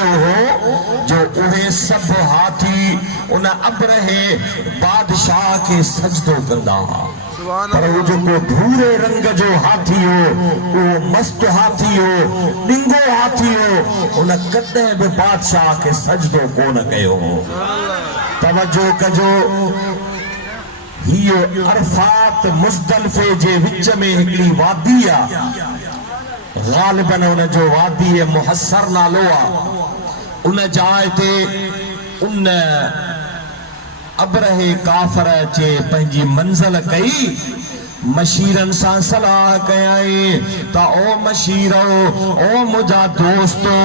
हो जो उहे सब हाथी उन अब्रहे बादशाह के सजदो कंदा पर वो जो भूरे रंग जो हाथी हो वो मस्त हाथी हो डिंगो हाथी हो उन कदे भी बादशाह के सजदो कोन कयो हो। तवज्जो कजो हियो अरफात मुज़दलिफ़े जे विच में हिकड़ी वादी आ गालिबन उन जो वादी मुहस्सर नालो आ उन जाइ ते उन अब्रहे काफर चे पंहिंजी मंज़िल कई मशीरन सां सलाह कयाई ता ओ मशीरो ओ मुझा दोस्तो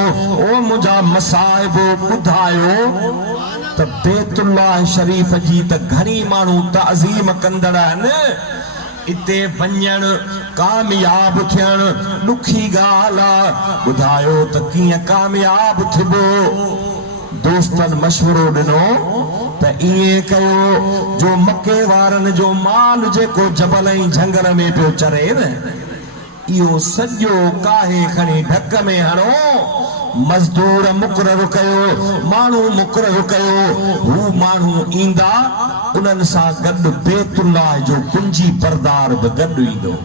ओ मुझा मसाहिबो ॿुधायो त बैतुल्लाह शरीफ जी त घणी माण्हू ताज़ीम कंदड़ आहिनि इते वञण कामयाब थियण ॾुखी ॻाल्हि आहे ॿुधायो त कीअं कामयाब थिबो। दोस्तन मशवरो ॾिनो त इएं कयो जो मके वारनि जो माल जेको जबल ऐं झंगल में पियो चरे न इहो सॼो काहे खणी ढक में हणो मज़दूर मुक़ररु कयो माण्हू मुक़ररु कयो हू माण्हू ईंदा उन्हनि सां गॾु बैतुल्लाह जो कुंजी बरदार बि गॾु ईंदो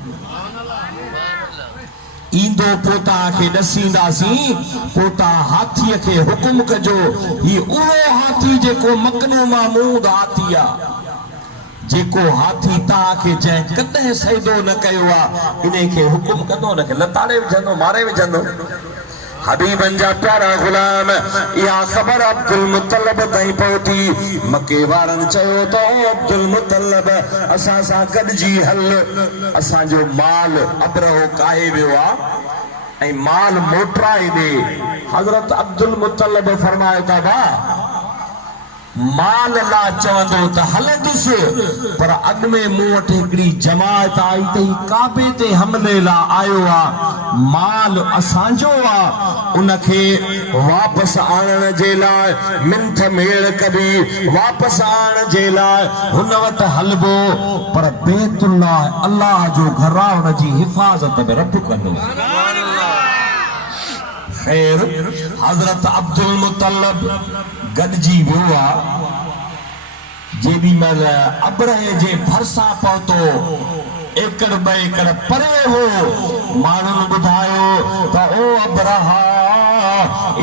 ईंदो पोता के दसींदासीं पोता हाथी के हुकुम कजो ही उहो हाथी जेको मकनो महमूद हाथी आ जेको हाथी ता के जै कदे सजदो न कयो आ इने के हुकुम कंदो न के लताड़े विझंदो मारे विझंदो। हबीबन जा प्यारा गुलाम या खबर अब्दुल मुत्तलिब ताईं पहुती मके वारन चयो तो अब्दुल मुत्तलिब असा सा गॾिजी हल असा जो माल अब्रहो काए वियो आ ऐं माल मोटराए दे। हजरत अब्दुल मुत्तलिब फरमायो था बा माल ला चवंदो त हलंदुसि पर अॻ में मूं वटि हिकिड़ी जमात आई त ही काबे ते हमले ला आयो आ माल असांजो आ उनखे वापसि आणण जे लाइ मिंथ मेड़ कबी वापसि आणण जे लाइ हुन वटि हलबो पर बैतुल्लाह अल्लाह जो घर आ हुन जी हिफ़ाज़त में रब कंदो। खैर हजरत अब्दुल मुत्तलिब गॾिजी वियो आ जेॾी महिल अब्रहे जे भरसां पहुतो एकड़ ॿ एकड़ परे हो माण्हुनि ॿुधायो त ओ अब्रहा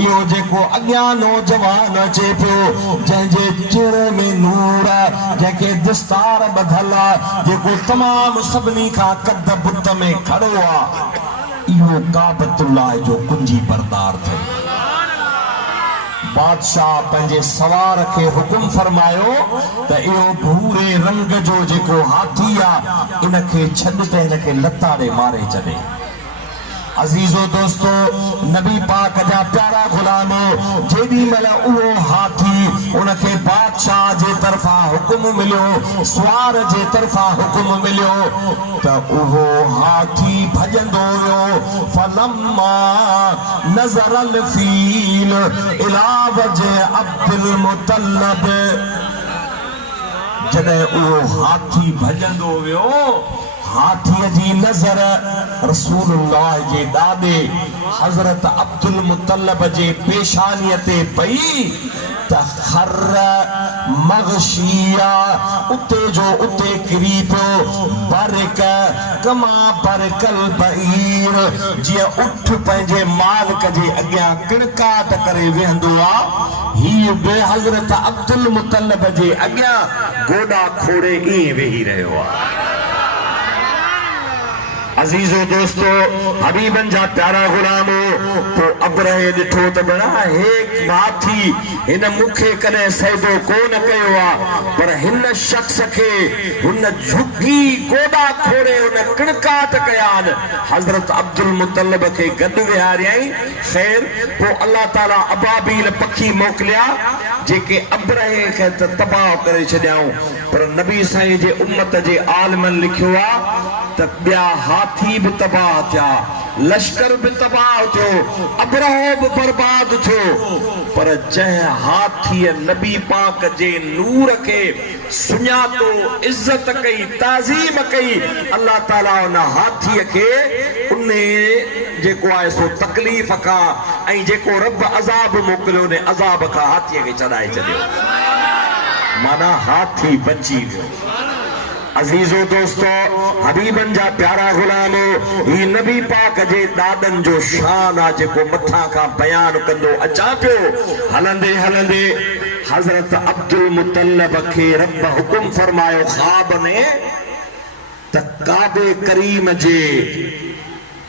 इहो जेको अॻियां नौजवान अचे पियो जंहिंजे चेहरे में नूर जंहिंखे दस्तार ॿधल आहे जेको तमामु सभिनी खां कद बुत में खड़ो आहे इहो काबतुल्लाह जो कुंजी बरदार थियो। बादशाह पंहिंजे सवार के हुकुम फरमायो त इहो भूरे रंग जो जेको हाथी आहे इनखे छॾ त इनखे लताड़े मारे छॾे। अजीजो दोस्तो नबी पाक जा प्यारा गुलाम जेॾी महिल उहो हाथी उनखे बादशाह जे तरफ़ां हुकुम मिलियो सुवार जे तरफ़ां हुकुम मिलियो त उहो हाथी भॼंदो वियो फलम्मा नज़रल फील इला वजह अब्दुल मुत्तलिब जॾहिं उहो हाथी भॼंदो वियो हाथी जी नज़र रसूलुल्लाह जे ॾाॾे हज़रत अब्दुल मुत्तलिब जे पेशानीअ ते पई त खर मग़शिया उते जो उते किरी पियो बरक कमा बरकल बईर जीअं उठ पंहिंजे मालिक जे अॻियां किड़काट करे वेहंदो आहे हीउ बि हज़रत अब्दुल मुत्तलिब जे अॻियां गोॾा खोड़े ईअं वेही रहियो आहे। अजीजो दोस्तो हबीबन जा प्यारा गुलामो तो अब्रहे ॾिठो त बड़ा हे हाथी हिन मूंखे कॾहिं सजदो कोन कयो आहे पर हिन शख्स खे हुन झुकी गोॾा खोड़े हुन किड़काट कया हज़रत अब्दुल मुत्तलिब खे गॾु विहारियई। खैर पोइ अल्लाह ताला अबाबील पखी मोकिलिया जेके अब्रहे खे तबाह करे छॾियाऊं पर नबी साईं जे उम्मत जे आलमन लिखियो आहे त ॿिया हाथी भी तबाह थिया लश्कर भी तबाह थियो अब्रहो भी बर्बाद थियो पर जंहिं हाथी नबी पाक जे नूर के सुञातो इज्जत कई ताज़ीम कई अल्लाह ताला उन हाथी के उन जेको आहे सो तकलीफ़ का ऐं जेको रब अज़ाब मोकिलियो ने अज़ाब खां हाथीअ खे छॾाए छॾियो माना हाथी बची वियो अज़ीज़ो दोस्तो हबीबन जा प्यारा गुलाम ही नबी पाक जे ॾाॾनि जो शान आहे जेको मथां खां बयान कंदो अचां पियो हलंदे हलंदे हज़रत अब्दुल मुतल्लब खे रब हुकुम फरमायो ख्वाब में त काबे करीम जे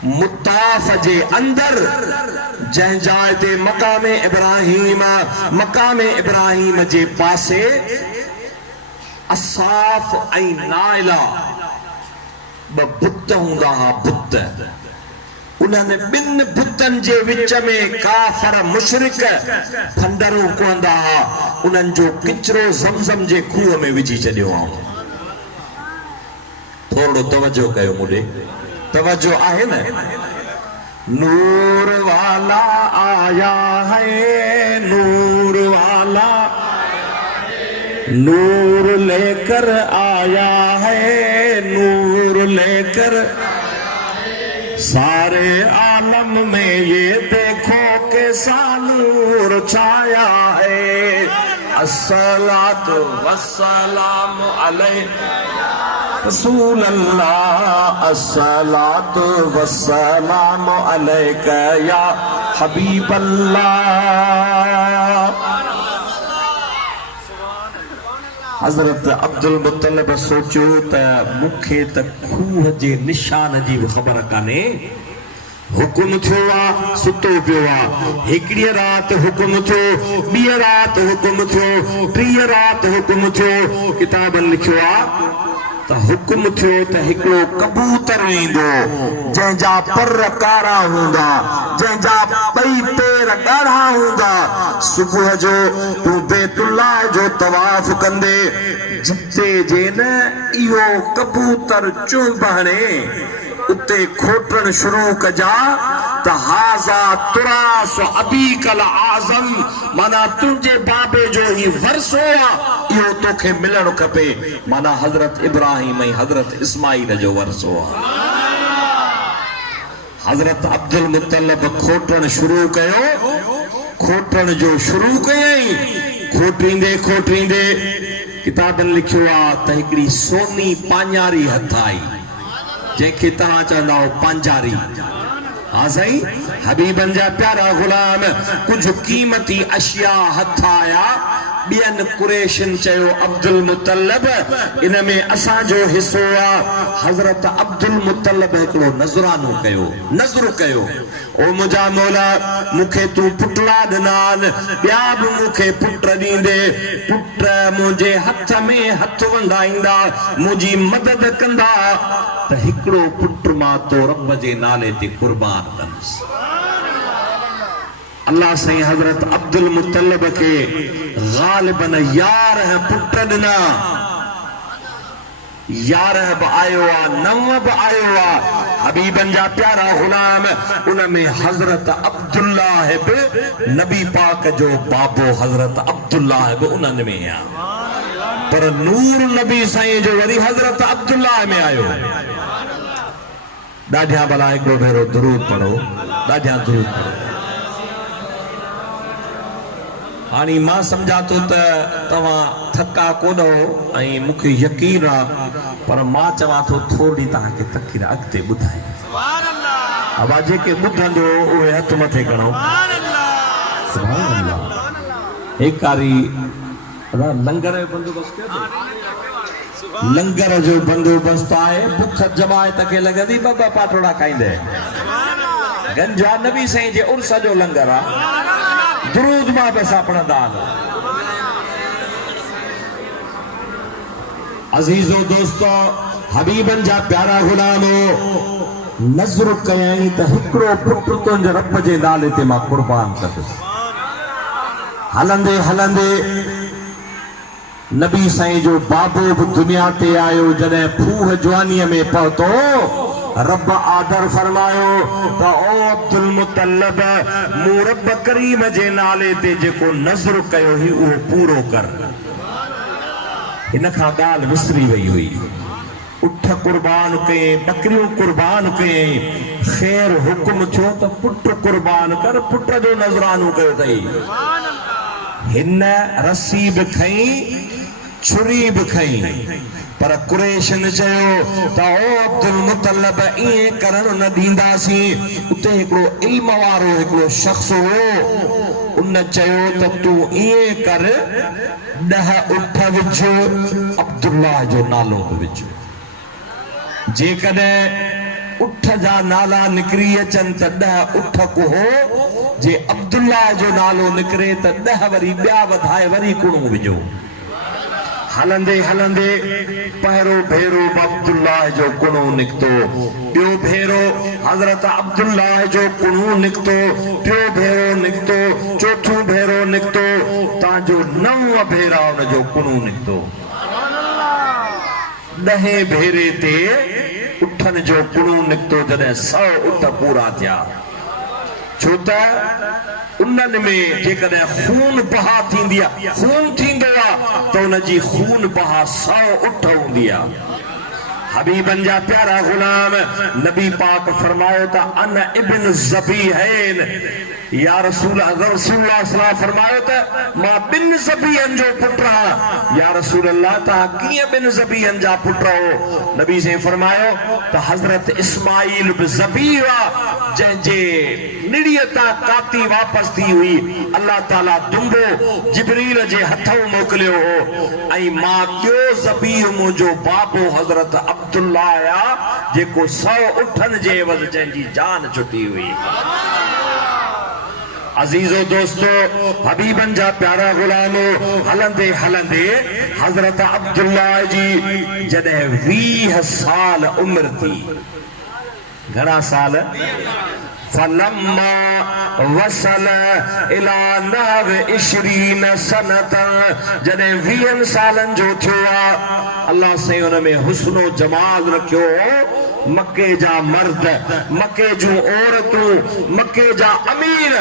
मुताफ जे अंदर जंहिं जाइ ते मकाम इब्राहिम जे पासे असाफ ऐं नाइला ब बुत हूंदा हा बुत उन्हनि ॿिनि बुतनि जे विच में काफ़र मुशरिक फंडरूं कोंदा हा उन्हनि जो किचरो ज़मज़म जे खूह में विझी छॾियो हा थोरो तवजो कयो मुॾे तवजो आहे न नूर वाला आया है नूर वाला नूर लेकर आया है नूर लेकर सारे आलम में ये देखो कैसा नूर छाया है अस्सलातु वस्सलामु अलैका रसूल अल्लाह अस्सलातु वस्सलामु अलैका या हबीब अल्लाह हजरत अब्दुल मुतल्लब सोचियो त मूंखे त खूह जे निशान जी बि ख़बर कान्हे हुकुम थियो आहे सुतो पियो आहे हिकिड़ी राति हुकुम थियो ॿी राति हुकुम थियो टीह राति हुकुम थियो किताबनि लिखियो आहे त हुकुम थियो त हिकिड़ो कबूतर ईंदो जंहिंजा पर कारा हूंदा जंहिंजा ॿई पेर ॻाढ़ा हूंदा सुबुह जो तूं बैतुल्लाह जो तवाफ़ कंदे जिते जे न इहो कबूतर चुभ हणे उते खोटण शुरू कजा त हाज़ा तुरास अबीकल आज़म माना तुंहिंजे बाबे जो ही वरसो आहे इहो तोखे मिलणु खपे माना हज़रत इब्राहिम ऐं हज़रत इस्माइल जो वरसो आहे हज़रत अब्दुल मुतल्लब खोटण शुरू कयो खोटण जो शुरू कयई खोटींदे किताबनि लिखियो आहे त हिकिड़ी सोनी पाञारी हथ आई जंहिंखे तव्हां चवंदा हो पंजारी हाँ साईं हबीबन जा प्यारा गुलाम कुछ कीमती अशिया हथ आया ॿियनि कुरैशिन चयो अब्दुल मुतल्लब इन में असांजो हिस्सो आहे हज़रत अब्दुल मुतल्लब हिकिड़ो नज़रानो कयो नज़र कयो ओ मुंहिंजा मौला मूंखे तूं पुटला ॾिना आहिनि ॿिया बि मूंखे पुट ॾींदे पुट मुंहिंजे हथ में हथ वंधाईंदा मुंहिंजी मदद कंदा त हिकिड़ो पुट मां तो रब जे नाले ते कुर्बान कंदुसि अल्लाह साईं हज़रत अब्दुल मुतल्लब के गालिबन यार है पुट ॾिना यार बि आयो आहे नव बि आयो आहे हबीबन जा प्यारा गुलाम उन में हज़रत अब्दुल्लाह बि नबी पाक जो बाबो हज़रत अब्दुल्लाह बि उन्हनि में आहे पर नूर नबी साईं जो वरी हज़रत अब्दुल्लाह में आयो ॾाढा भला हिकिड़ो भेरो दुरूद पढ़ो ॾाढा दुरूद पढ़ो हाणे मां सम्झा थो त तव्हां थका कोन हो ऐं मूंखे यकीन आहे पर मां चवां थो थोरी तव्हांखे तकीर अॻिते ॿुधाए अब जेके ॿुधंदो उहे हथ मथे खणो हिकारी लंगर जो बंदोबस्त कयो लंगर जो बंदोबस्त आहे बुख जमायत खे लॻंदी ॿ पाठोड़ा खाईंदे गंजा नबी साईं जे उर्स जो लंगर आहे दुरूद मां पैसा पढ़ंदा अजीजो दोस्तो हबीबन जा प्यारा गुलामो नज़र कयई त हिकिड़ो पुट तुंहिंजे रब जे नाले ते मां कुर्बान कंदुसि हलंदे हलंदे नबी साईं जो बाबो भी दुनिया ते आयो जॾहिं फूह जवानीअ में पहुतो रब आदर फरमायो त ओ अब्दुल मुतल्लब मूं रब करीम जे नाले ते जेको नज़र कयो ही उहो पूरो कर इन खां ॻाल्हि विसरी वई हुई उठ कुर्बान कयईं बकरियूं कुर्बान कयईं ख़ैर हुक्म थियो त पुट कुर्बान कर, पुट जो नज़रानो कयो अथई। हिन रस्सी बि खई, छुरी बि खई, पर कुरैश ने चयो त ओ अब्दुल मुतल्लब इएं करण न ॾींदासीं। उते हिकिड़ो इल्म वारो हिकिड़ो शख़्स हो, उन चयो त तूं इएं कर, 10 उठ विझ, अब्दुल्ला जो नालो बि विझ। जेकॾहिं उठ जा नाला निकिरी अचनि त 10 उठ कुहो, जे अब्दुल्ला जो नालो निकिरे त 10 वरी ॿिया वधाए वरी कुणो विझो। हलंदे हलंदे पहिरो भेरो अब्दुल्ला जो कुणो निकितो, ॿियो भेरो हज़रत अब्दुल्ला जो कुणो निकितो, टियों भेरो निकितो, चौथों भेरो निकितो, तव्हांजो 9 भेरा उन जो कुणो निकितो। 10 भेरे ते उठनि जो कुणो निकितो, जॾहिं 100 उठ पूरा थिया। छो त उन्हनि में जेकॾहिं खून बहा थींदी आहे, खून थींदो आहे त उनजी खून बहा 100 उठ हूंदी आहे। हबीबन जा प्यारा गुलाम नबी पाक फरमायो त अन इब्न ज़बीहैन, या रसूलुल्लाह सल्लल्लाहु अलैहि वसल्लम फरमायो त मां 2 ज़बीहन जो पुट आहियां। या रसूलुल्लाह तव्हां कीअं 2 ज़बीहन जा पुट हो? नबी से फरमायो त हज़रत इस्माईल बि ज़बीह हुआ, जंहिंजे निड़ीअ तां काती वापसि थी हुई। अल्लाह ताला दुंबो जिब्रील जे हथों मोकिलियो हो, ऐं मां ॿियो ज़बीह मुंहिंजो बाबो हज़रत अब्दुल्ला आया, जेको 100 उठनि जे एवज़ जंहिंजी जान छुटी हुई। अजीजो दोस्तो, हबीबन जा प्यारा गुलामो, हलंदे हलंदे हज़रत अब्दुल्ला जी जॾहिं 20 साल उम्र थी, घणा साल? फलम्मा वसल इला 29 सनतन, जॾहिं 20 सालनि जो थियो आहे, अल्लाह से उन में हुस्नो जमाल रखियो। मक्के जा मर्द, मक्के जूं औरतूं, मक्के जा अमीर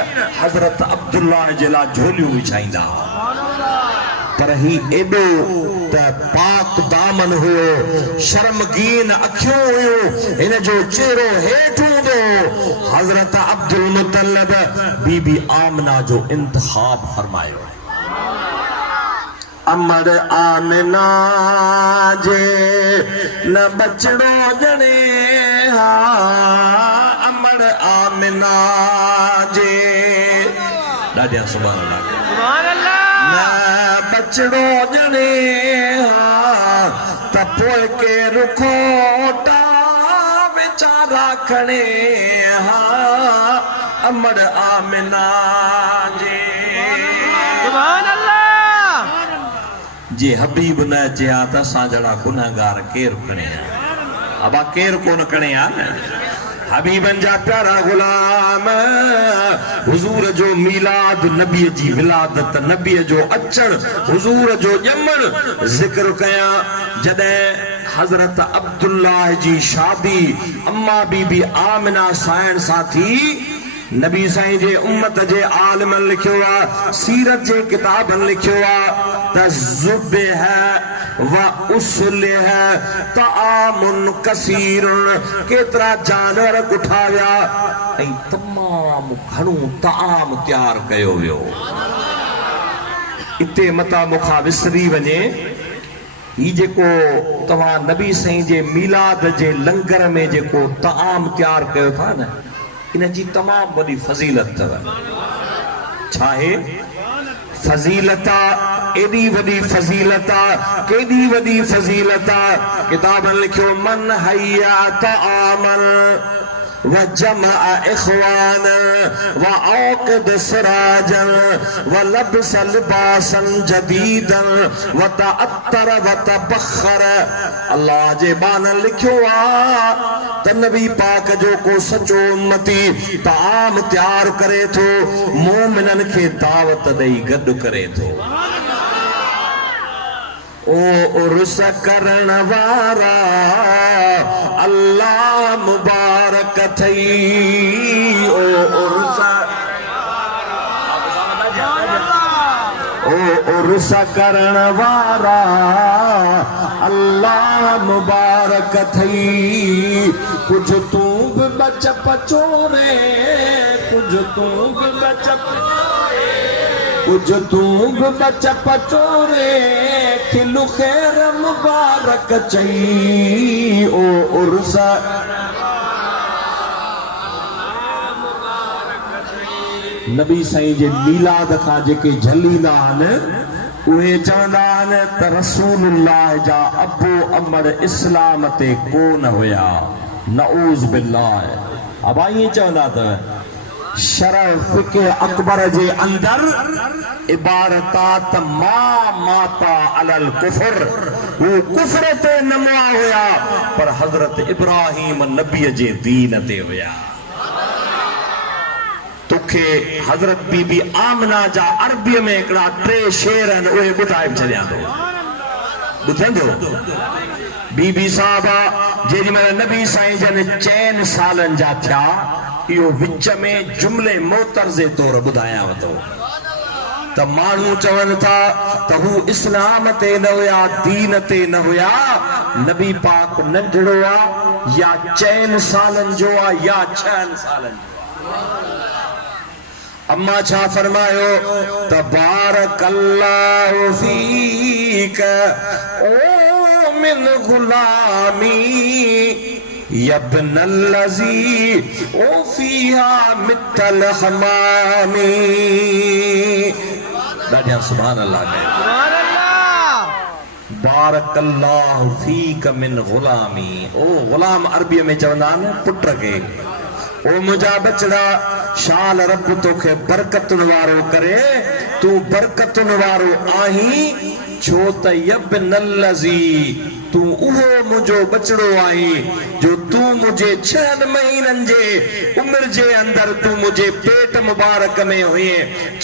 हज़रत अब्दुल्ला जे लाइ झोलियूं विछाईंदा। पर ही एॾो त पाक दामन हुयो, शर्मगीन अखियूं हुयूं, हिन जो चेहरो हेठि हूंदो। हज़रत अब्दुल मुतल्लब बीबी आमना जो इंतखाब फरमायो। अमर आमना जे न बचड़ो ॼणे हा, अमर आमना जे, ॾाढा सुभान अल्लाह, न बचड़ो ॼणे हा, त पोइ केरु खोटा वीचारा खणे हा, अमर आमना जे। सुभान अल्लाह। जे हबीब न अचिया त असां जहिड़ा गुनहगार केरु खणे हा? अबा केरु कोन खणे हा न? हबीबन जा प्यारा गुलाम, हुजूर जो मीलाद, नबीअ जी विलादत, नबीअ जो अचण, हुजूर जो ॼमण ज़िक्र कया। जॾहिं हज़रत अब्दुल्ला जी शादी अम्मा बीबी आमिना साइण सां थी, नबी साईं जे उम्मत जे आलिमनि लिखियो आहे, सीरत जे किताबनि लिखियो आहे त ज़ुबिह व उसलिह तआमुन कसीरुन, केतिरा जानवर ॻुठा विया ऐं तमामु घणो तआम तयारु कयो वियो। इते मता मूंखां विसरी वञे, ही जेको तव्हां नबी साईं जे मीलाद जे लंगर में जेको तआम तयारु कयो था न, इन जी तमामु वॾी फज़ीलत अथव। छा आहे फज़ीलत? एॾी वॾी फज़ीलत, केॾी वॾी फज़ीलत। किताबनि लिखियो, मन हय्या तआमन वजमअ इख़वानन वऔक़द सिराजन वलबस लिबासन जदीदन वतअत्तर वतबख़र। अल्लाह जे बानन लिखियो आहे त नबी पाक जो को सचो उम्मती ताम तयार करे थो, मोमिनन खे दावत ॾेई गॾु करे थो। ओ उर्स करण वारा अल्लाह मुबारक थई। ओ उर्स करण वारा अल्लाह मुबारक थई। कुछ तू बि बच पचोरे कुझु तूं बि बच कुझु तूं बि बच पचोरे खिलु ख़ैर मुबारक चई ओ उर्स नबी साईं जे मीलाद खां जेके झलींदा आहिनि उहे चवंदा आहिनि त रसूलुल्लाह जा अबो अमर इस्लाम ते कोन हुया नऊज़ बिल्लाह। अब ईअं चवंदा अथव शरफ फ़िक़्ह अकबर जे अंदर इबारतात मा माता अलल कुफर वो कुफर ते न मुआ हुया पर हज़रत इब्राहिम नबीअ जे दीन ते हुया। तोखे हज़रत बीबी आमना जा अरबीअ में हिकिड़ा 3 शेर आहिनि उहे ॿुधाए छॾियां थो ॿुधंदो। बीबी साहिबा जेॾीमहिल नबी साईं जन 4 सालनि जा थिया इहो विच में जुमिले मोतरज़े तौरु ॿुधायांव थो त माण्हू चवनि था त हू इस्लाम ते न हुया दीन ते न हुया नबी पाक नंढड़ो आहे या 4 सालनि जो आहे या 6 सालनि जो। अम्मा छा फरमायो तबारकल्लाहु फीक ओ मिन गुलामी यब्नल्लज़ी ओ फीहा मित्तल हमामी। ॾाढा सुभान अल्लाह सुभान अल्लाह। बारकल्लाहु फीक मिन गुलामी ओ गुलाम अरबीअ में चवंदा आहिनि पुट खे ओ मुंहिंजा बचड़ा शाल रब तोखे बरकतुनि वारो करे तू बरकतुनि वारो आहीं छो त यब्नल्लज़ी तू उहो मुंहिंजो बचड़ो आहीं जो तू मुंहिंजे 6 महीननि जे उमिरि जे अंदरि तू मुंहिंजे पेट मुबारक में हुए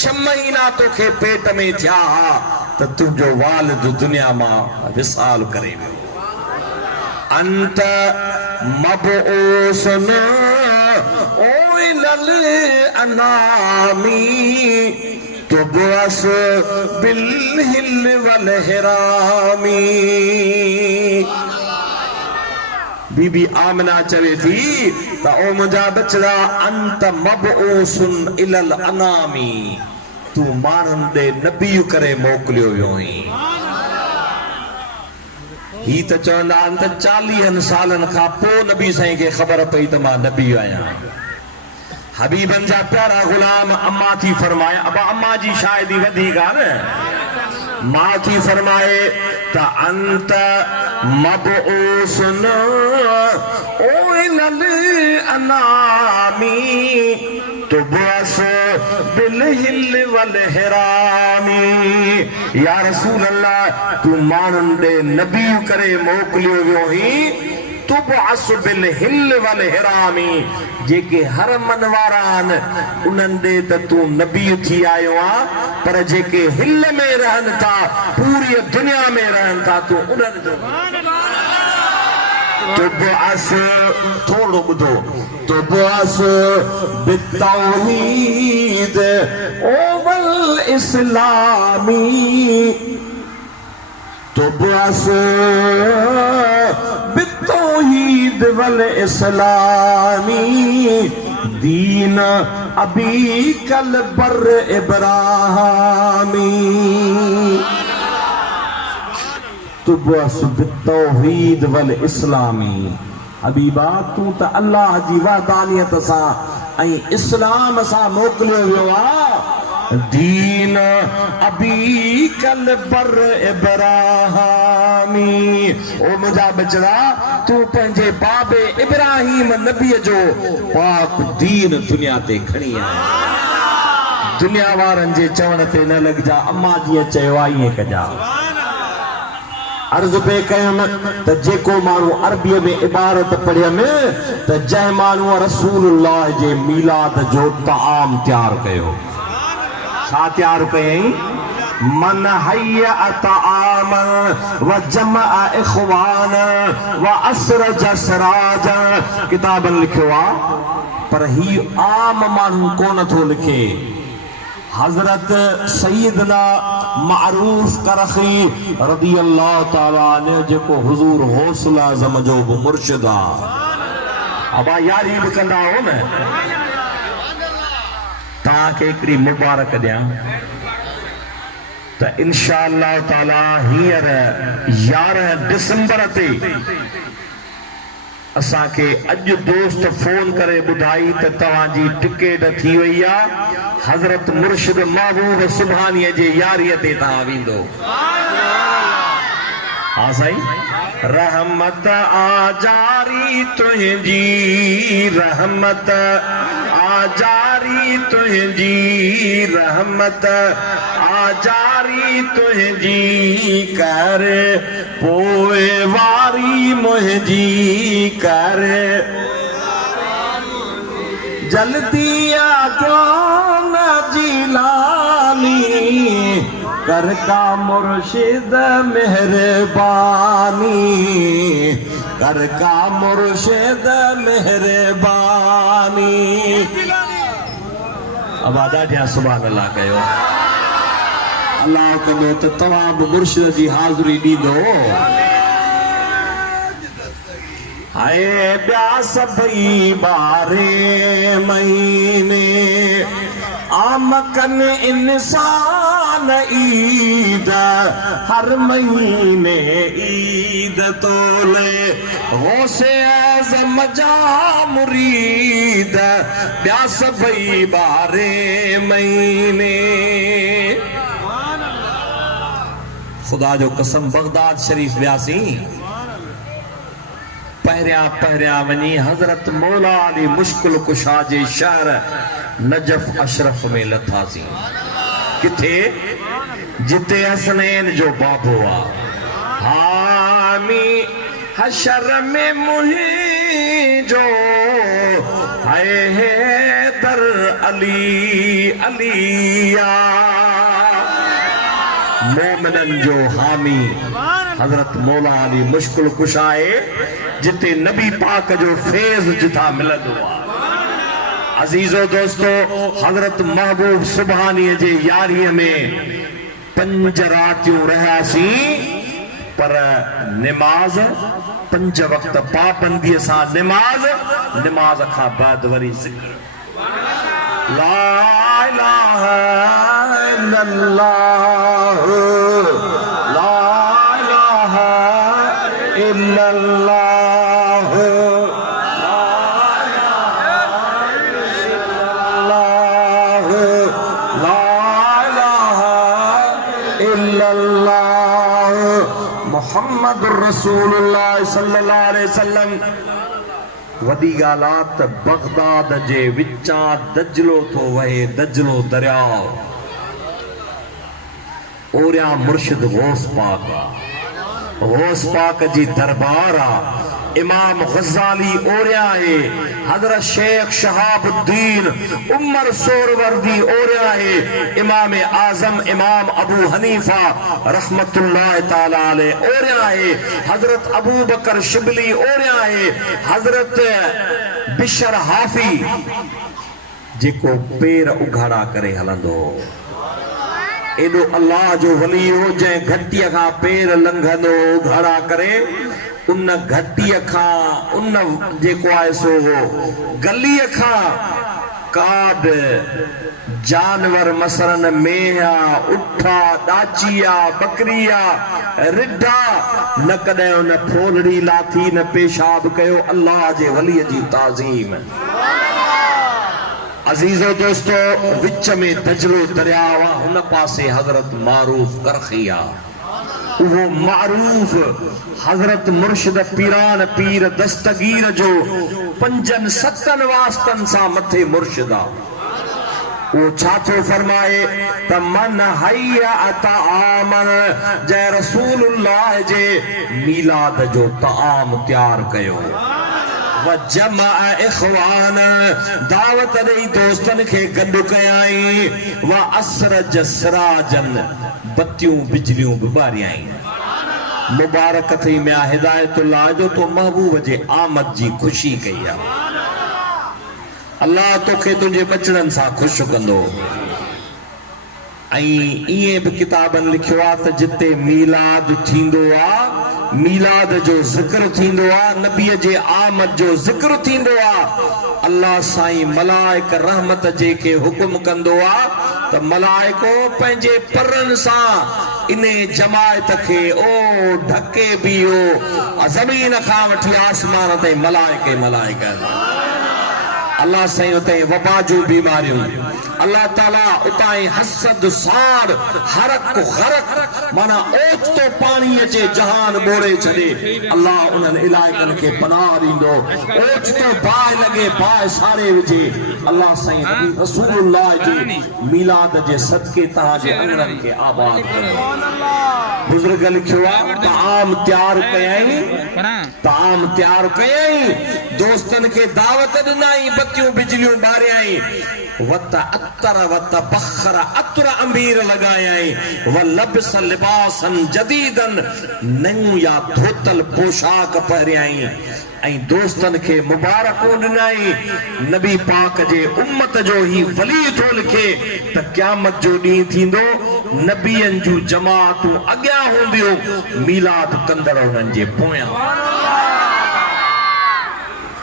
6 महीना तोखे पेट में थिया त तुंहिंजो वालिद दुनिया मां विसाल करे वियो। अंत मबऊसन ओ इलल अनामी तुबअस बिल हिल वल हिरामी। बीबी आमना चवे थी त ओ मुंहिंजा बचड़ा अंत मबऊसन इलल अनामी तू माण्हुनि ॾे नबी करे मोकिलियो वियो आहीं। ही त चवंदा आहिनि त 40 सालनि खां पोइ नबी साईं खे ख़बर पई त मां नबी आहियां। हबीबन जा प्यारा गुलाम अम्मा थी फरमाए अब अम्मा जी शायदि वधीक आहे न मां थी फरमाए त अंत मबऊसन ओ इलल अनामी तुबअस बिल हिल वल हिरामी। या रसूल अल्लाह तू माण्हुनि ॾे नबी करे मोकिलियो वियो ही तुबअस बिल हिल वल हिरामी जेके हरमन वारा आहिनि उन्हनि ॾे त तू नबी थी आयो आहे पर जेके हिल में रहनि था पूरी दुनिया में रहनि था तू उन्हनि जो तुबअस थोड़ो ॿुधो तुबअस बितौहीद ओ वल इस्लामी तुबअस बितौहीद वल इस्लामी दीन अबी कल बर इब्राहिमी। तुबअस बितौहीद वल इस्लामी हबीबा तू त अल्लाह जी वहदानियत सां ऐं इस्लाम सां मोकिलियो वियो आहे दीन अबी कल बर इब्राहिमी। ओ मुंहिंजा बचड़ा तू पंहिंजे बाबे इब्राहिम नबीअ जो पाक दीन दुनिया ते खणी आया। दुनिया वारनि जे चवण ते न लॻजा अम्मा जीअं चयो आहे ईअं कजा। अर्ज़ पे कयमि त जेको माण्हू अरबीअ में इबारत पढ़ियमि त जंहिं माण्हूअ रसूलुल्लाह जे मीलाद जो ताम तयारु कयो छा तयारु कयईं मन हय्य ताम व जमा इखवान व असरज सराज किताबन लिखियो आहे पर ही आम माण्हू कोन थो लिखे। हजरत सईदना मारूफ करखी रदी अल्लाह ताला ने जेको हुजूर गौसुल आज़म जो मुर्शिद आहे अबा यारी भी कंदा हो न ताके एकड़ी मुबारक दिया तो इंशाअल्लाह ताला हींअर 11 दिसंबर ते असा के अज दोस्त फोन करे बुधाई तो तवाजी टिकट थी वही आ हजरत मुर्शिद महबूब सुभानी जे यारी ते ता विंदो हाँ साईं रहमत आ जारी तुझी रहमत आ जारी तुझी रहमत आ जारी तुझी कर पोए वारी मुझी कर जल्दी आ जान जिलानी कर का मुर्शिद मेहरबानी कर का मुर्शिद मेहरबानी अब आदा ढिया सुभान अल्लाह कयो अल्लाह कंदो तो तव्हां बि मुर्शिद जी हाज़िरी ॾींदो हाय ॿिया सभई 12 महीने आमकन इंसान ईद हर महीने ईद तोले गौसे आज़म जा मुरीद ॿिया सभई 12 महीने खुदा जो कसम बगदाद शरीफ व्यासी पहरिया वनी हजरत मौला अली मुश्किल कुशा जे शहर नजफ अशरफ में लथासी किथे जिते हसनैन जो बाबो आ हामी हशर में मुही जो है दर अली अलिया मोमिनन जो हामी हजरत मौला अली मुश्किल कुशाए जिते नबी पाक जो फैज़ जिथा मिलंदो आ अजीजो दोस्तों हजरत महबूब सुभानी जे यारी में 5 रातियों रहासी पर नमाज 5 वक्त पाबंदी सा नमाज का बाद वरी जिक्र ला इलाहा इल्लल्लाह ला इलाहा इल्लल्लाह मोहम्मद रसूलुल्लाह सल्लल्लाहु अलैहि वसल्लम वडी गालात बगदाद जे विचा दजलो तो वहे दजलो दरियाव ओरिया मुर्शिद गौस पाक जी दरबार आ इमाम गज़ाली ओरिया है हजरत शेख शहाबुद्दीन उमर सोरवर्दी ओरिया है इमाम आजम इमाम अबू हनीफा रहमतुल्लाह ताला अलैह ओरिया है हजरत अबू बकर शिबली ओरिया है हजरत बिशर हाफी जेको पैर उघाड़ा करे हलंदो एडो अल्लाह जो वली हो जे घटिया का पैर लंघंदो उघाड़ा करे उन घटिया का उन जेको आहे सो गली का काड जानवर मसरन मेहा उठा दाचिया बकरिया रिड्ढा न कदे उन फोलड़ी लाथी न पेशाब कयो अल्लाह जे वली जी ताज़ीम अजीजो दोस्तों विच में दजलो दरियावा हुन पासे हजरत मारूफ करखिया वो मारूफ हजरत मुर्शिद पीरान पीर दस्तगीर जो 5-7 वास्तन सा मथे मुर्शिदा वो छातो फरमाए तमन हैया अता आमन जय रसूलुल्लाह जे मिलाद जो ताम तैयार कयो व जमा इखवान दावत दई दोस्तन के गंद कयाई व असरज सराजन बत्तियों बिजलियों बिबारियाई मुबारक थी मैं हिदायतुल्लाह जो तो महबूब जे आमद जी खुशी कई अल्लाह तोखे तुझे बचड़न सा खुश कंदो आई इए भी किताबन लिखियो आ त जिते मीलाद थींदो आ मीलाद जो ज़िक्र थींदो आ, नबीअ जे आमद जो ज़िक्र थींदो आ, अल्लाह साईं मलाइक रहमत जे के हुकुम कंदो आ त मलाइको पंहिंजे परनि सां इने जमायत खे ओ ढके बीहो, ज़मीन खां वठी आसमान ताईं मलाइके मलाइका। अल्लाह साईं उते वबा जूं बीमारियूं, अल्लाह ताला उताई हसद साड़ हरक गरक माना ओचतो पानी अचे जहान बोड़े छड़े, अल्लाह उन्हनि इलाइक़नि खे पनाह ॾींदो। ओचतो बाहि लॻे बाहि साड़े विझे, अल्लाह साईं रसूलुल्लाह जी मीलाद जे सदके तव्हांजे अंगणनि खे आबाद करे। बुज़ुर्ग लिखियो आहे ताम तयार कयई, ताम तयार कयई, दोस्तन के दावत ॾिनाई, बत्तियूं बिजलियूं ॿारियाई, वत अतर वत बखर अतर अमीर लगायाई, व लबस लिबासन जदीदन, नयूं या धोतल पोशाक पहरियाई, ऐं दोस्तन के मुबारकूं ॾिनाई। नबी पाक जे उम्मत जो ही वली थो लिखे त क़यामत जो ॾींहुं थींदो, नबियनि जूं जमातूं अॻियां हूंदियूं, मीलाद कंदड़ उन्हनि जे पोयां।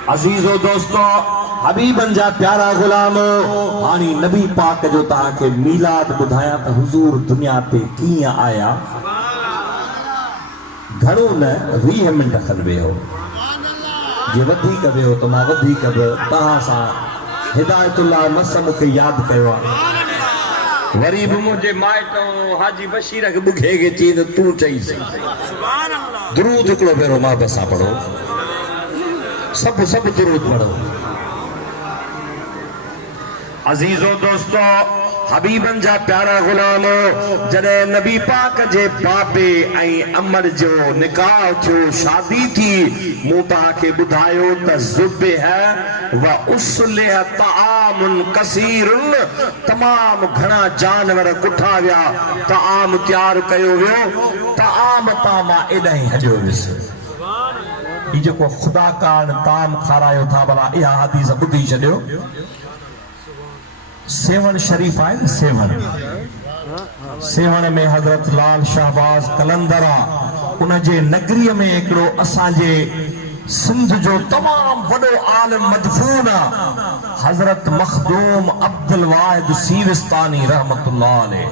अजीजो दोस्तो, हबीबन जा प्यारा गुलामो, हानी नबी पाक जो तव्हांखे मीलाद ॿुधायां त हुज़ूर दुनिया ते कीअं आया। घणो न 20 मिंट खनि वेहो, जे वधीक वेहो त मां वधीक बि तव्हां सां हिदायतुल्लाह मस मूंखे यादि कयो आहे। वरी बि मुंहिंजे माइट हाजी बशीर खे ॿुघे खे चई त तूं चईसि दुरूद हिकिड़ो भेरो मां बसां पढ़ो, सब सब दुरूद पढ़ो। अजीजो दोस्तो, हबीबन जा प्यारा गुलामो, जॾहिं नबी पाक जे बाबे ऐं अमर जो निकाह थियो, शादी थी, मूं तव्हांखे ॿुधायो त ज़ुबिह व उसलिह तआमुन कसीरुन, तमाम घणा जानवर कुठा विया, तआम तयार कयो वियो, तआम तां मां एॾां ई हलियो वियुसि। ही जेको खुदा कारण ताम खारायो था, भला इहा हदीस ॿुधी छॾियो। सेवन शरीफ आहे न, सेवन में हज़रत लाल शाहबाज कलंदरा उन जे नगरीअ में हिकिड़ो असांजे सिंध जो तमाम वॾो आलिम मदफून आहे, हज़रत मखदूम अब्दुल वाहिद सीविस्तानी रहमतुल्लाह अलैह,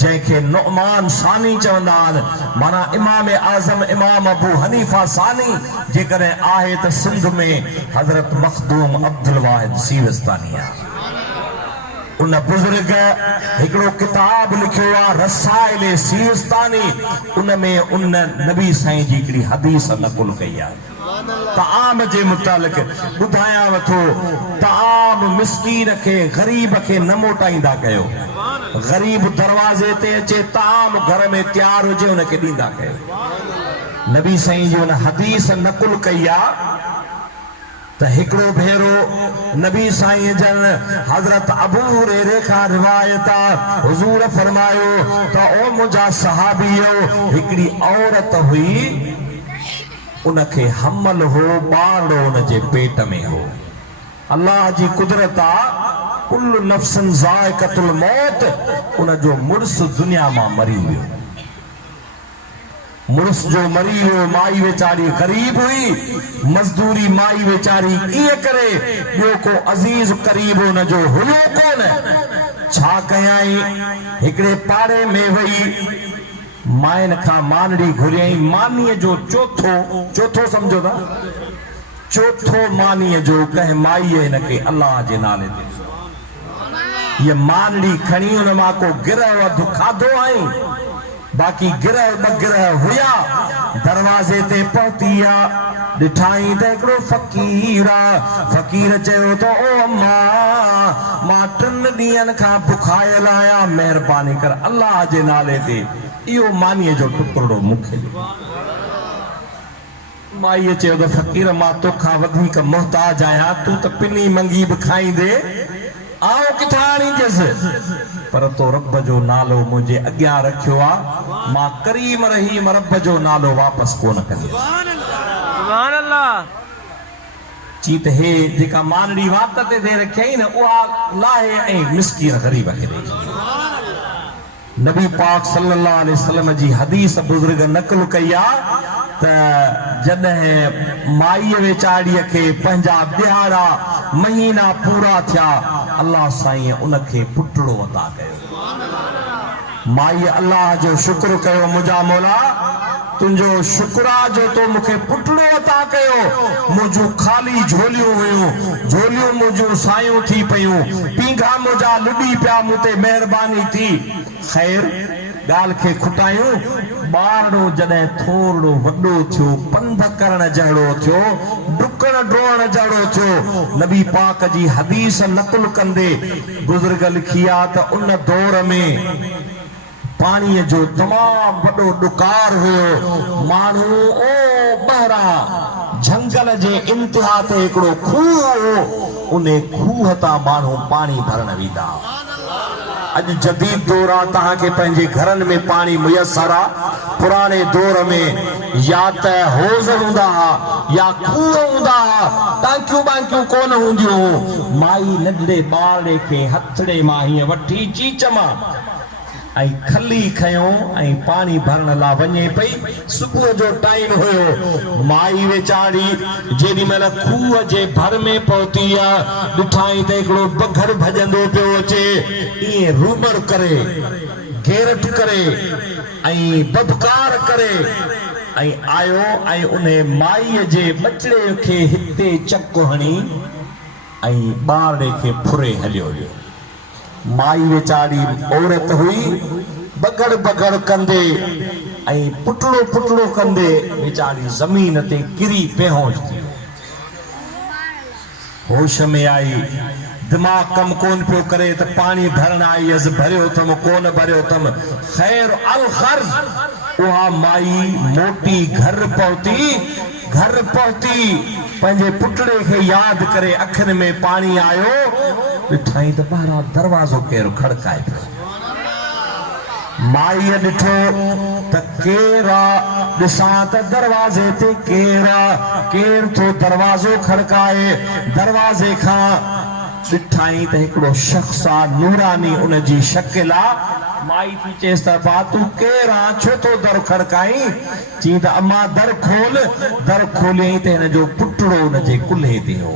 जंहिंखे नुअमान सानी चवंदा आहिनि, माना इमाम आज़म इमाम अबू हनीफा सानी जेकॾहिं आहे त सिंध में हज़रत मखदूम अब्दुल वाहिद सीविस्तानी आहे। उन बुजुर्ग हिकिड़ो किताब लिखियो आहे रसाइल सीविस्तानी, उन में उन नबी साईं जी हिकिड़ी हदीस नकुल कई आहे। ताम जे मुतालिक ॿुधायांव थो, ताम मिस्कीन खे ग़रीब खे न मोटाईंदा कयो, ग़रीब दरवाज़े ते अचे ताम घर में तयार हुजे उनखे ॾींदा कयो। नबी साईं जी उन हदीस नकुल कई आहे त हिकिड़ो भेरो नबी साईं जन हज़रत अबू हुरैरे खां रिवायत आहे, हुज़ूर फरमायो त ओ मुंहिंजा सहाबियो, हिकिड़ी औरत हुई, उनखे हमल हो, ॿारड़ो उन जे पेट में हो। अल्लाह जी कुदरत आहे, कुल्लु नफ्सिन ज़ाइक़तुल मौत, उन जो मुड़ुस दुनिया मां मरी वियो। मुड़ुस जो मरी वियो, माई वेचारी गरीब हुई, मजदूरी माई वेचारी कीअं करे, ॿियो को अज़ीज़ करीब हुन जो हुयो कोन, छा कयाई, हिकिड़े पाड़े में वई माइन खां मानड़ी घुरियई, मानीअ जो चोथो सम्झो था, चोथो मानीअ जो कंहिं माईअ हिनखे अल्लाह जे नाले ते ये मानड़ी खणी उन मां को गिरह अधु खाधो आई, बाक़ी गिरह ॿ गिरह हुया। दरवाज़े ते पहुती आहे, ॾिठाई त हिकिड़ो फ़कीर आहे। फ़कीर चयो त ओ मां 3 ॾींहंनि खां बुखायल आहियां, महिरबानी कर अल्लाह जे नाले ते इहो मानीअ जो टुकड़ो मूंखे। माईअ चयो त फ़कीर मां तोखां वधीक मुहताज आहियां, तूं त पिनी मंगी बि खाईंदे, आउं किथां आणींदुसि, पर तो रब जो नालो मुझे अॻियां रखियो आहे, मां करीम रहीम रब जो नालो वापसि कोन कंदुसि। सुभान अल्लाह। चई त हे जेका मानड़ी वात ते रखियई न, उहा लाहे ऐं मिस्कीन ग़रीब खे ॾेई। नबी पाक सल्लल्लाहु अलैहि वसल्लम जी हदीस बुजुर्ग नकल कया त जॾहिं माई वेचाड़ीअ खे पंहिंजा ॾियारा महीना पूरा थिया अल्लाह साईं उनखे पुटड़ो अता कयो। माई अल्लाह जो शुक्र कयो, मुंहिंजा मौला तुंहिंजो शुक्रा जो तो मूंखे पुटड़ो अता कयो। मुंहिंजूं खाली झोलियूं हुयूं, झोलियूं मुंहिंजूं सायूं थी पयूं, पींघा मुंहिंजा लुॾी पिया, मूं ते महिरबानी थी। ख़ैर ॻाल्हि खे खुटायूं, ॿारड़ो जॾहिं थोरो वॾो थियो, पंध करण जहिड़ो थियो, डुकण डोड़ण जहिड़ो थियो, नबी पाक जी हदीस नकुल कंदे बुजुर्ग लिखी आहे त उन दौर में पाणीअ जो तमामु वॾो ॾुकार हुयो। माण्हू ओ ॿाहिरां झंगल जे इंतिहा ते हिकिड़ो खूह हो, उन खूह तां माण्हू पाणी भरण वेंदा। अॼु जदीद दौर आहे, तव्हांखे पंहिंजे घरनि में पाणी मुयसर आहे। पुराणे दौर में या त हौज़ हूंदा हुआ या खूह हूंदा हुआ, टांकियूं बांकियूं कोन हूंदियूं। माई नंढड़े ॿारड़े खे हथड़े मां हीअं वठी चीच मां ऐं खली खयों ऐं पाणी भरण लाइ वञे पई। सुबुह जो टाइम हुयो, माई वेचारी जेॾी महिल खूह जे भर में पहुती आहे, ॾिठाई त हिकिड़ो बघड़ भॼंदो पियो अचे, ईअं रूबड़ करे, घेरट करे ऐं बदकार करे ऐं आयो ऐं उन माईअ जे बचड़े खे हिते चक हणी ऐं ॿारड़े खे फुरे हलियो। माई वेचारी औरत हुई, बगड़ बगड़ कंदे ऐं पुटड़ो पुटड़ो कंदे वेचारी ज़मीन ते किरी बेहोश थी। होश में आई, दिमाग़ कम कोन पियो करे त पाणी भरण आई हुअसि, भरियो अथमि कोन भरियो अथमि। ख़ैर अल ख़र्ज़ उहा माई मोटी घर पहुती, पंहिंजे पुटड़े खे यादि करे अखियुनि में पाणी आयो, ॾिठाई त ॿाहिरां दरवाज़ो केरु खड़काए पियो। माईअ ॾिठो त केरु आहे, ॾिसां त दरवाज़े ते केरु थो दरवाज़ो खड़काए। दरवाज़े खां ॾिठाई त हिकिड़ो शख़्स आहे, नूरानी उन जी शकिल आहे। माई थी चएसि त भाउ तूं केरु आहे, छो थो दर खड़काई? चई त अम्मा दर खोल। दर खोलियईं त हिन जो पुटड़ो हुन जे कुल्हे ते हो।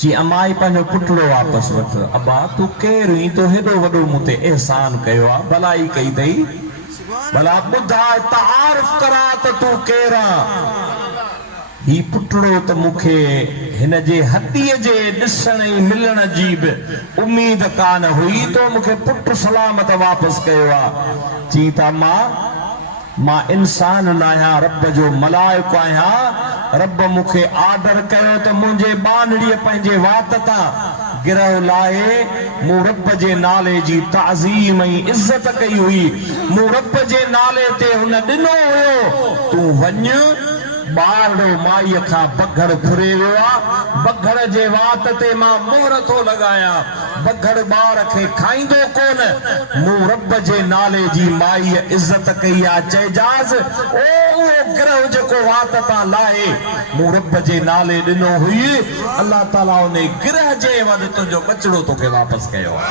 जी अमाई पंहिंजो पुटड़ो वापसि वठ। अबा तूं केरु हुई, तो हेॾो वॾो मूं ते एहसान कयो आहे, भलाई कई अथई, भला ॿुधाए तारीफ़ करा त तूं केरु आहे। ही पुटड़ो त मूंखे हिन जे हॾीअ जे ॾिसण ऐं मिलण जी बि उम्मीद कान हुई, तो मूंखे पुटु सलामत वापसि कयो आहे। चई त मां इंसान न आहियां, रब जो मलाइको आहियां। रब मूंखे आर्डर कयो त मुंहिंजे बानड़ीअ पंहिंजे वात तां गिरह लाए, मूं रब जे नाले जी ताज़ीम ऐं इज़त कई हुई। मूं रब जे नाले ते हुन ॾिनो हुयो, तूं वञ। ॿारड़ो माईअ खां बघड़ फुरे वियो आहे। बघड़ जे वात ते मां मोहर थो लॻायां, बघड़ ॿार खे खाईंदो कोन। मूं रब जे नाले जी माईअ इज़त कई आहे। चइजास ओ उहो गिरह जेको वात तां लाहे मूं रब जे नाले ॾिनो हुई, अल्लाह ताला उन गिरह जे वद तुंहिंजो बचड़ो तोखे वापसि कयो आहे।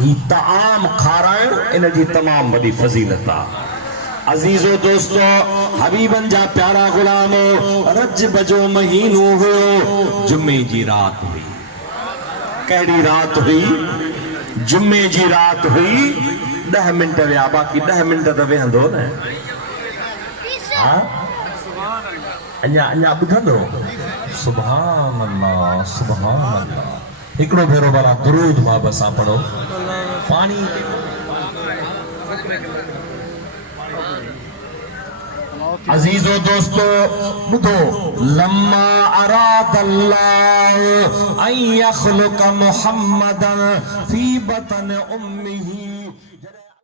ही ताम खाराइण इन जी तमामु वॾी फज़ीलत आहे। अजीजो दोस्तो, हबीबन जा प्यारा गुलाम, रजब जो महीनो हुयो, जुमे जी रात हुई। कहिड़ी रात हुई? जुमे जी रात हुई। 10 मिनट विया, बाक़ी 10 मिनट त वेहंदो न। हाँ अञा ॿुधंदो? सुभान अल्लाह, सुभान अल्लाह। हिकिड़ो भेरो भला दुरूद बाबा सां पढ़ो। पानी अजीजो दोस्तो बुधो, लम्मा अरादल्लाह अन यखलुक मुहम्मदन फी बतन उम्मिही